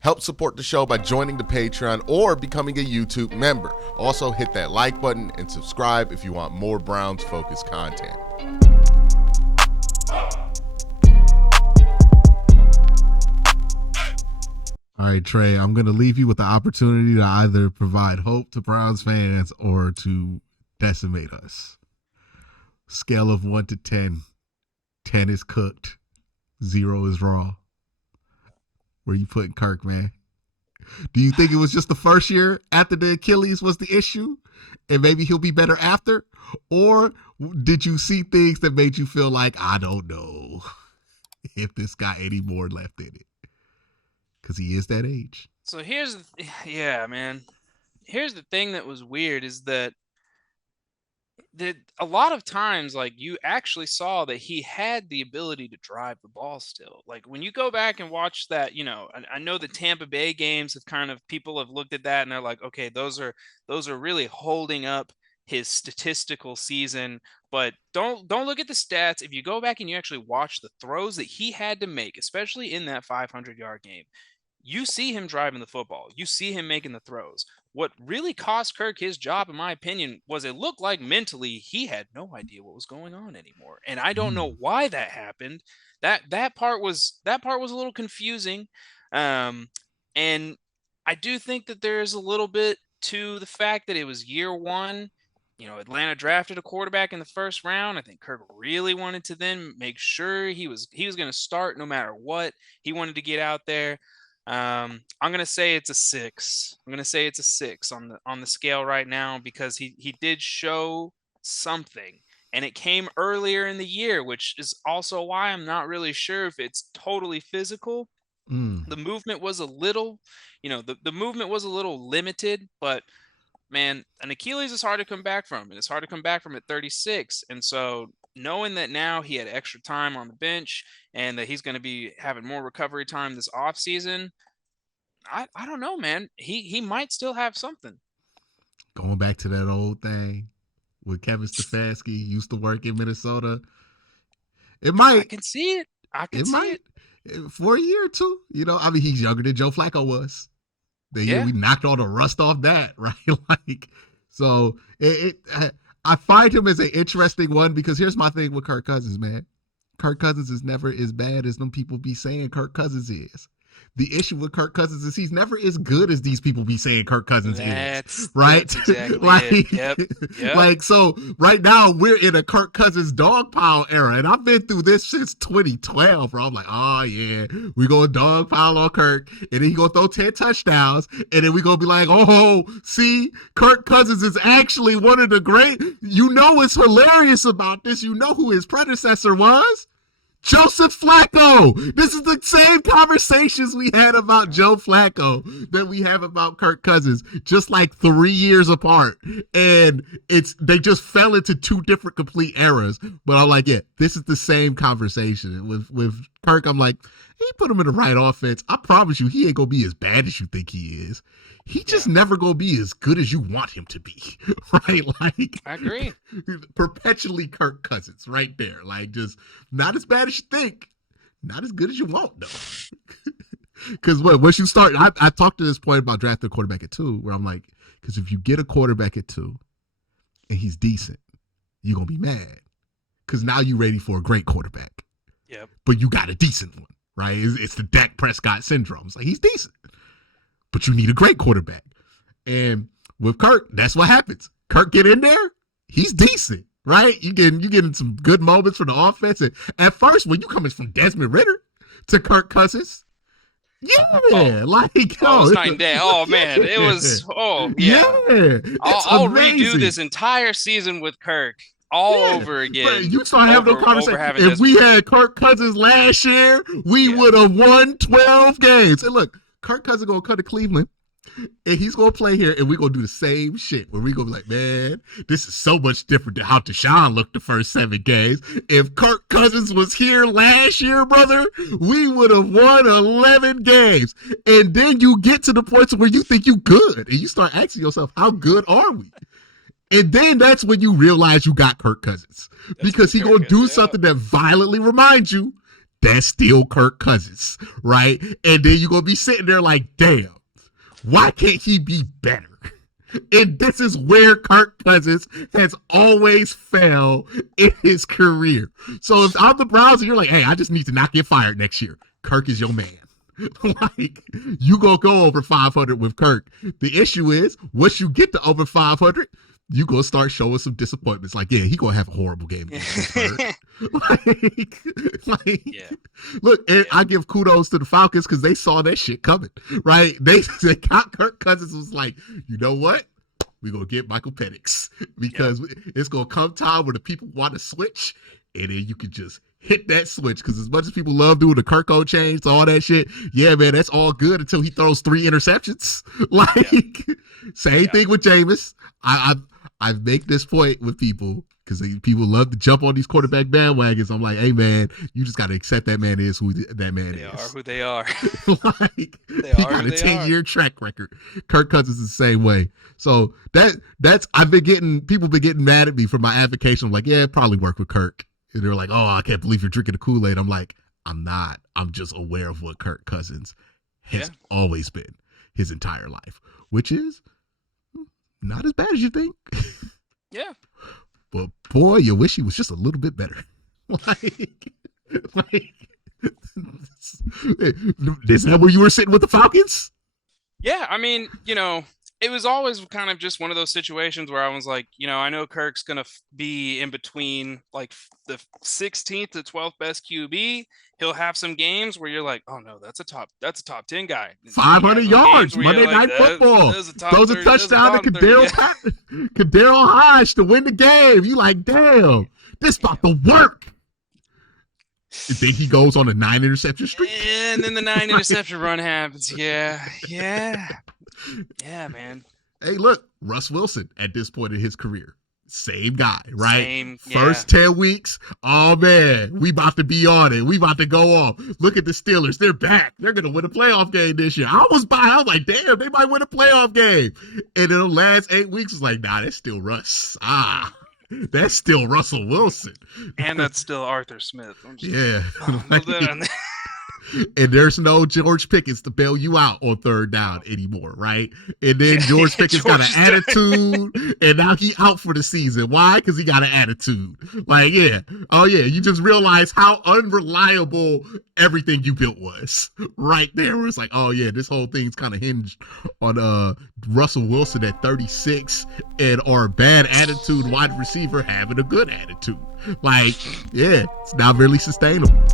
Help support the show by joining the Patreon or becoming a YouTube member. Also, hit that like button and subscribe if you want more Browns-focused content. All right, Trey, I'm going to leave you with the opportunity to either provide hope to Browns fans or to decimate us. Scale of 1 to 10. 10 is cooked. 0 is raw. Where you putting Kirk, man? Do you think it was just the first year after the Achilles was the issue and maybe he'll be better after? Or did you see things that made you feel like, I don't know if this got any more left in it? Because he is that age. So here's the thing that was weird is that a lot of times, like, you actually saw that he had the ability to drive the ball still. Like, when you go back and watch that, I know the Tampa Bay games have people have looked at that and they're like, okay, those are really holding up his statistical season. But don't look at the stats. If you go back and you actually watch the throws that he had to make, especially in that 500-yard game, you see him driving the football. You see him making the throws. What really cost Kirk his job, in my opinion, was it looked like mentally he had no idea what was going on anymore. And I don't know why that happened. That part was a little confusing. And I do think that there's a little bit to the fact that it was year one. Atlanta drafted a quarterback in the first round. I think Kirk really wanted to then make sure he was going to start no matter what. He wanted to get out there. I'm gonna say it's a 6. I'm gonna say it's a 6 on the scale right now because he did show something, and it came earlier in the year, which is also why I'm not really sure if it's totally physical. The movement was a little, the movement was a little limited, but man, an Achilles is hard to come back from, and it's hard to come back from at 36, and so knowing that now he had extra time on the bench and that he's going to be having more recovery time this offseason, I don't know, man. He might still have something. Going back to that old thing with Kevin Stefanski, used to work in Minnesota. It might. I can see it. It might. For a year or two. He's younger than Joe Flacco was. The year we knocked all the rust off that, right? So I find him as an interesting one because here's my thing with Kirk Cousins, man. Kirk Cousins is never as bad as them people be saying Kirk Cousins is. The issue with Kirk Cousins is he's never as good as these people be saying Kirk Cousins is. Right? That's exactly it. Yep. So right now we're in a Kirk Cousins dogpile era. And I've been through this since 2012 where I'm like, oh yeah, we go dogpile on Kirk. And then he gonna throw 10 touchdowns. And then we gonna be like, oh, see, Kirk Cousins is actually one of the great. What's hilarious about this? You know who his predecessor was? Joseph Flacco. This is the same conversations we had about Joe Flacco that we have about Kirk Cousins, just like 3 years apart. And they just fell into two different complete eras. But I'm like, yeah, this is the same conversation. With Kirk, I'm like, he put him in the right offense. I promise you, he ain't gonna be as bad as you think he is. He just never gonna be as good as you want him to be, right? Like, I agree. Perpetually Kirk Cousins, right there. Like, just not as bad as you think, not as good as you want, though. Because once you start, I talked to this point about drafting a quarterback at 2, where I'm like, because if you get a quarterback at 2 and he's decent, you're gonna be mad because now you're ready for a great quarterback. Yep. But you got a decent one, right? It's the Dak Prescott syndrome. It's like, he's decent, but you need a great quarterback. And with Kirk, that's what happens. Kirk get in there, he's decent, right? You getting some good moments for the offense. And at first, when you coming from Desmond Ridder to Kirk Cousins, it's night and day. Oh man, it was. Oh yeah. I'll redo this entire season with Kirk all over again. Right. You start having no conversation. If we had Kirk Cousins last year, we would have won 12 games. And look, Kirk Cousins gonna come to Cleveland, and he's gonna play here, and we're gonna do the same shit. Where we gonna be like, man, this is so much different than how Deshaun looked the first 7 games. If Kirk Cousins was here last year, brother, we would have won 11 games. And then you get to the point where you think you good, and you start asking yourself, how good are we? And then that's when you realize you got Kirk Cousins, because he's gonna do something that violently reminds you that's still Kirk Cousins, right? And then you're going to be sitting there like, damn, why can't he be better? And this is where Kirk Cousins has always failed in his career. So if I'm the Browns and you're like, hey, I just need to not get fired next year, Kirk is your man. Like, you gonna go over 500 with Kirk. The issue is, once you get to over 500, you gonna start showing some disappointments. Like, yeah, he gonna have a horrible game against Kirk. Yeah. Look, and I give kudos to the Falcons because they saw that shit coming, right? They got Kirk Cousins was like, you know what? We're gonna get Michael Penix because it's gonna come time where the people want to switch, and then you can just hit that switch. Because as much as people love doing the Kirko change, all that shit, yeah, man, that's all good until he throws 3 interceptions. Like, same thing with Jameis. I make this point with people because people love to jump on these quarterback bandwagons. I'm like, hey, man, you just got to accept that man is who that man is. They are who they are. Like, They he are got who a they 10-year track record. Kirk Cousins is the same way. So that's people been getting mad at me for my advocation. I'm like, yeah, it probably worked with Kirk. And they're like, oh, I can't believe you're drinking the Kool-Aid. I'm like, I'm not. I'm just aware of what Kirk Cousins has always been his entire life, which is not as bad as you think. Yeah. But boy, you wish he was just a little bit better. Is that where you were sitting with the Falcons? Yeah, I mean, it was always kind of just one of those situations where I was like, I know Kirk's going to be in between like the 16th to 12th best QB. He'll have some games where you're like, oh no, that's a top 10 guy. 500 yards, Monday Night Football. Those a touchdown to Kadarius Hodge to win the game. You like, damn, this about to work. You think he goes on a 9 interception streak? And then the 9 interception run happens. Yeah, man. Hey, look, Russ Wilson at this point in his career. Same guy, right? First 10 weeks, oh man, we about to be on it. We about to go off. Look at the Steelers. They're back. They're going to win a playoff game this year. I was like, damn, they might win a playoff game. And in the last 8 weeks, it's like, nah, that's still Russ. That's still Russell Wilson. And that's still Arthur Smith. And there's no George Pickens to bail you out on 3rd down anymore, right? And then George Pickens got an attitude, and now he out for the season. Why? Because he got an attitude. Like, yeah. Oh, yeah. You just realize how unreliable everything you built was right there. Where it's like, oh, yeah, this whole thing's kind of hinged on Russell Wilson at 36 and our bad attitude wide receiver having a good attitude. Like, yeah, it's not really sustainable.